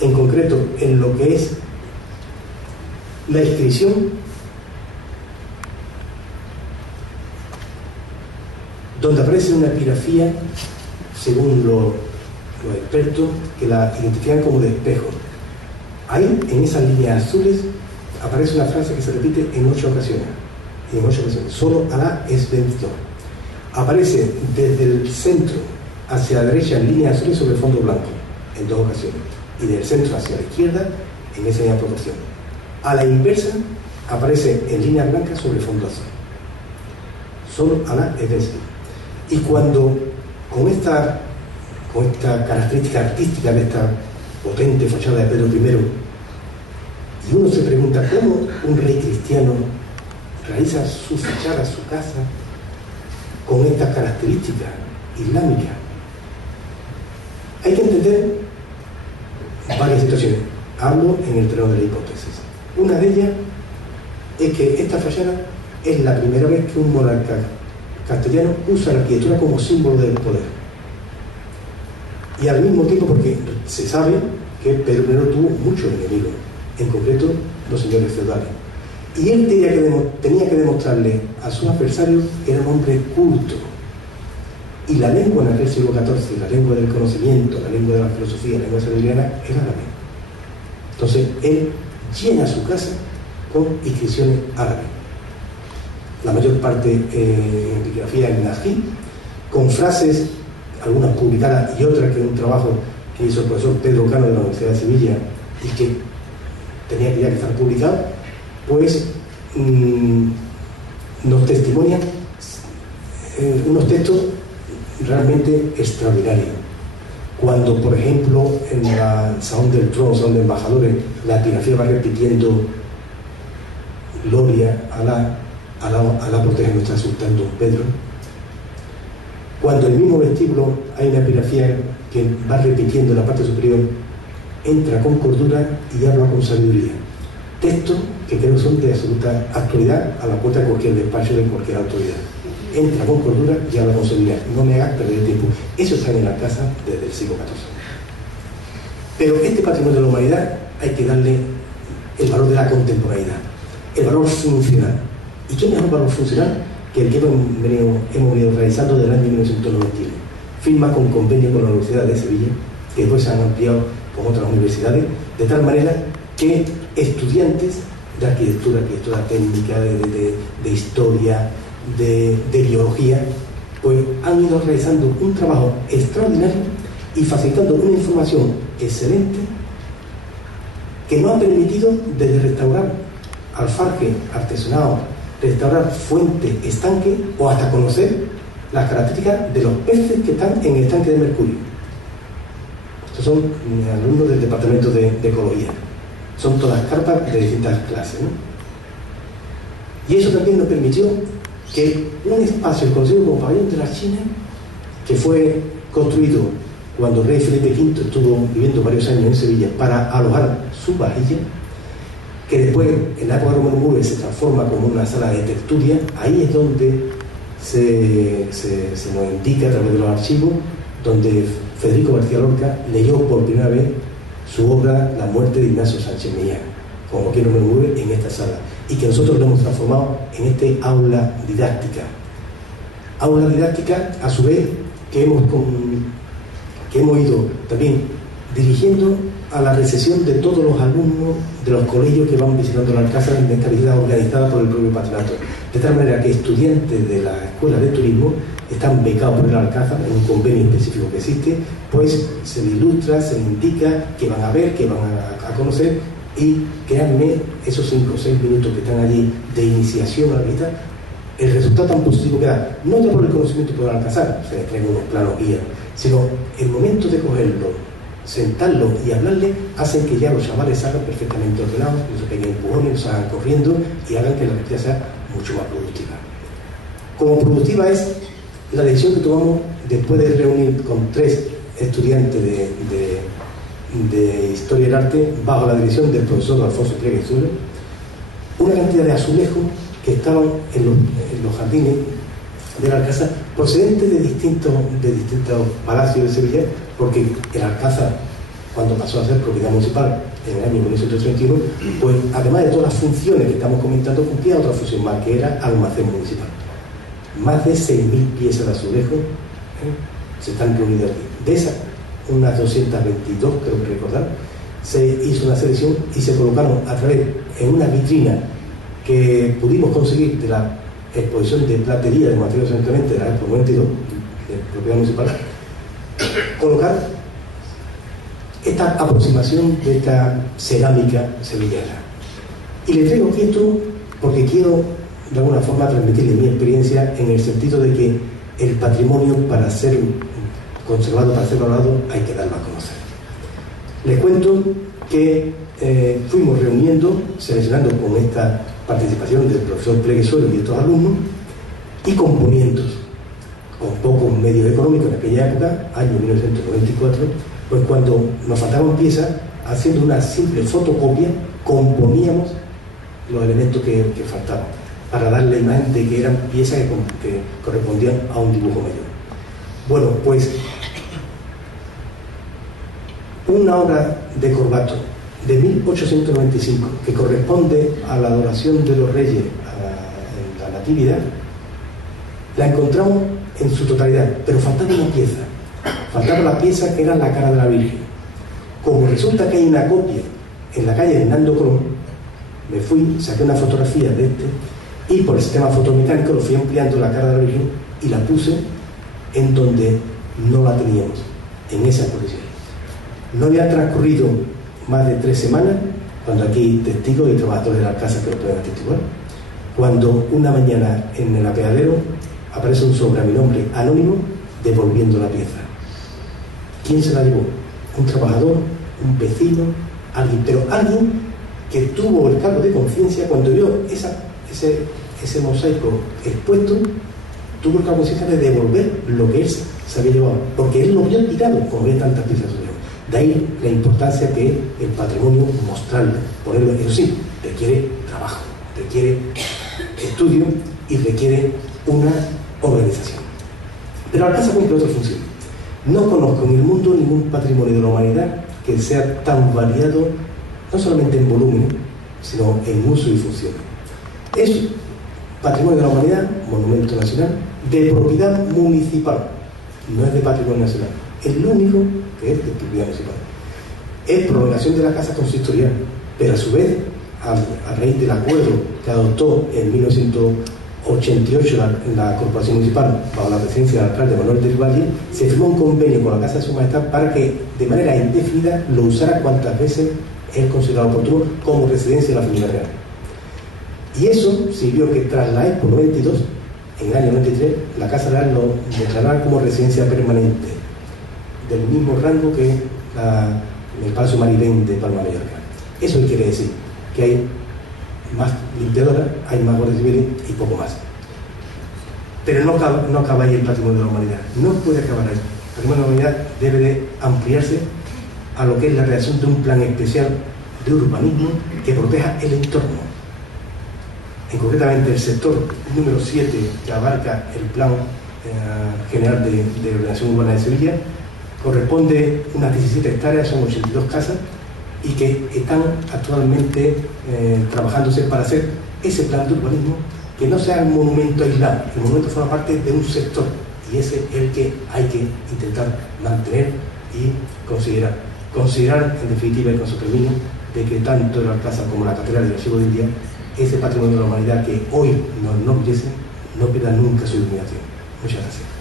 en concreto en lo que es la inscripción, donde aparece una epigrafía, según los expertos, que la identifican como de espejo. Ahí, en esas líneas azules, aparece una frase que se repite en 8 ocasiones. Y en 8 ocasiones. Solo Alá es bendito. Aparece desde el centro hacia la derecha en líneas azules sobre fondo blanco, en 2 ocasiones. Y del centro hacia la izquierda, en esa misma proporción. A la inversa, aparece en líneas blancas sobre fondo azul. Solo Alá es bendito. Y cuando, con esta característica artística de esta potente fachada de Pedro I, y uno se pregunta cómo un rey cristiano realiza su fachada, su casa, con estas características islámicas. Hay que entender varias situaciones. Hablo en el terreno de la hipótesis. Una de ellas es que esta fachada es la primera vez que un monarca castellano usa la arquitectura como símbolo del poder. Y al mismo tiempo, porque se sabe que Pedro I tuvo muchos enemigos, en concreto los señores feudales. Y él tenía que demostrarle a sus adversarios que era un hombre culto. Y la lengua en aquel siglo XIV, la lengua del conocimiento, la lengua de la filosofía, la lengua sabiduría, era árabe. Entonces, él llena su casa con inscripciones árabes. La mayor parte en epigrafía en nají, con frases, algunas publicadas y otras que es un trabajo que hizo el profesor Pedro Cano de la Universidad de Sevilla y que tenía que ya estar publicado, pues nos testimonian unos textos realmente extraordinarios. Cuando, por ejemplo, en la Salón del Trono, Salón de Embajadores, la epigrafía va repitiendo Gloria a la protege nuestra sultán Don Pedro. Cuando en el mismo vestíbulo hay una epigrafía que va repitiendo en la parte superior, entra con cordura y habla con sabiduría. Textos que creo son de absoluta actualidad a la puerta de cualquier despacho de cualquier autoridad. Entra con cordura y habla con sabiduría. No me hagas perder tiempo. Eso está en la casa desde el siglo XIV. Pero este patrimonio de la humanidad hay que darle el valor de la contemporaneidad, el valor funcional. ¿Y qué mejor valor funcional que el que hemos venido realizando desde el año 1991? Firma con convenio con la Universidad de Sevilla, que después se han ampliado con otras universidades, de tal manera que estudiantes de arquitectura técnica, de historia, de biología, pues han ido realizando un trabajo extraordinario y facilitando una información excelente que nos ha permitido desde restaurar alfarje, artesanado, restaurar fuente, estanque o hasta conocer las características de los peces que están en el estanque de Mercurio. Estos son alumnos del departamento de ecología. Son todas carpas de distintas clases, ¿no? Y eso también nos permitió que un espacio conocido como Pabellón de la China, que fue construido cuando el rey Felipe V estuvo viviendo varios años en Sevilla para alojar su vajilla, que después en la época de Romano Muro se transforma como una sala de tertulia. Ahí es donde se nos indica a través de los archivos, donde Federico García Lorca leyó por primera vez su obra La muerte de Ignacio Sánchez Millán, como quiero me mueve en esta sala, y que nosotros lo hemos transformado en este aula didáctica. Aula didáctica, a su vez, que hemos ido también dirigiendo a la recepción de todos los alumnos de los colegios que van visitando la Alcázar en esta visita organizada por el propio patronato. De tal manera que estudiantes de la Escuela de Turismo están becados por el Alcázar en un convenio específico que existe, pues se les ilustra, se les indica que van a ver, que van a conocer, y créanme, esos 5 o 6 minutos que están allí de iniciación a la visita, el resultado tan positivo que da, no ya por el conocimiento por el Alcázar, se les traen unos planos guías, sino el momento de cogerlo, sentarlo y hablarle, hacen que ya los chavales salgan perfectamente ordenados, que se peguen empujones, salgan corriendo y hagan que la actividad sea mucho más productiva. Como productiva es la decisión que tomamos después de reunir con 3 estudiantes de Historia del Arte, bajo la dirección del profesor Alfonso Pleguezuelo, una cantidad de azulejos que estaban en los jardines de la Alcázar, procedentes de distintos palacios de Sevilla, porque el Alcázar cuando pasó a ser propiedad municipal en el año 1931, pues además de todas las funciones que estamos comentando, cumplía otra función más, que era almacén municipal. Más de 6.000 piezas de azulejo se están reunidas aquí. De esas, unas 222, creo que recordar, se hizo una selección y se colocaron a través en una vitrina que pudimos conseguir de la exposición de platería de materiales simplemente de la Expo 92 de propiedad municipal, colocar esta aproximación de esta cerámica sevillana. Y le traigo aquí esto porque quiero de alguna forma transmitirle mi experiencia en el sentido de que el patrimonio, para ser conservado, para ser valorado, hay que darlo a conocer. Les cuento que fuimos reuniendo, seleccionando con esta participación del profesor Pleguesuelo y estos alumnos, y componiendo con pocos medios económicos en aquella época, año 1994, pues cuando nos faltaban piezas, haciendo una simple fotocopia, componíamos los elementos que faltaban, para dar la imagen de que eran piezas que correspondían a un dibujo mayor. Bueno, pues una obra de Corbato de 1895, que corresponde a la adoración de los reyes en la Natividad, la encontramos en su totalidad, pero faltaba una pieza. Faltaba la pieza que era la cara de la Virgen. Como resulta que hay una copia en la calle Hernando Colón, me fui, saqué una fotografía de y por el sistema fotomecánico lo fui ampliando la cara de la Virgen y la puse en donde no la teníamos, en esa posición. No había transcurrido más de 3 semanas, cuando aquí testigos y trabajadores de la casa que lo pueden atestiguar, cuando una mañana en el apeadero aparece un sobre a mi nombre anónimo devolviendo la pieza. ¿Quién se la llevó? Un trabajador, un vecino, alguien, pero alguien que tuvo el cargo de conciencia cuando vio ese mosaico expuesto, tuvo el cargo de conciencia de devolver lo que él se había llevado, porque él lo vio tirado, como ve tantas piezas sobre él. De ahí la importancia que el patrimonio mostrarlo, ponerlo, eso sí, requiere trabajo, requiere estudio y requiere una organización. Pero la casa cumple otra función. No conozco en el mundo ningún patrimonio de la humanidad que sea tan variado, no solamente en volumen, sino en uso y función. Es patrimonio de la humanidad, monumento nacional, de propiedad municipal, no es de patrimonio nacional. Es lo único que es de propiedad municipal. Es prolongación de la casa consistorial, pero a su vez, a raíz del acuerdo que adoptó en 1988 la Corporación Municipal, bajo la presidencia del alcalde Manuel del Valle, se firmó un convenio con la Casa de Su Majestad para que de manera indefinida lo usara cuantas veces es considerado oportuno como residencia de la familia real. Y eso sirvió que tras la Expo 92, en el año 93, la Casa Real lo declarara como residencia permanente, del mismo rango que el Palacio Maribén de Palma de Mallorca. Eso quiere decir que hay más limpiadoras, hay más guardias civiles y poco más. Pero no acaba ahí el patrimonio de la humanidad. No puede acabar ahí. El patrimonio de la humanidad debe de ampliarse a lo que es la redacción de un plan especial de urbanismo que proteja el entorno. Concretamente el sector número 7, que abarca el Plan General de Ordenación Urbana de Sevilla, corresponde unas 17 hectáreas, son 82 casas, y que están actualmente trabajándose para hacer ese plan de urbanismo que no sea un monumento aislado. El monumento forma parte de un sector y ese es el que hay que intentar mantener y considerar en definitiva y con su término de que tanto la plaza como la catedral del Archivo de India, ese patrimonio de la humanidad que hoy nos enorgullece, no pierda nunca su iluminación. Muchas gracias.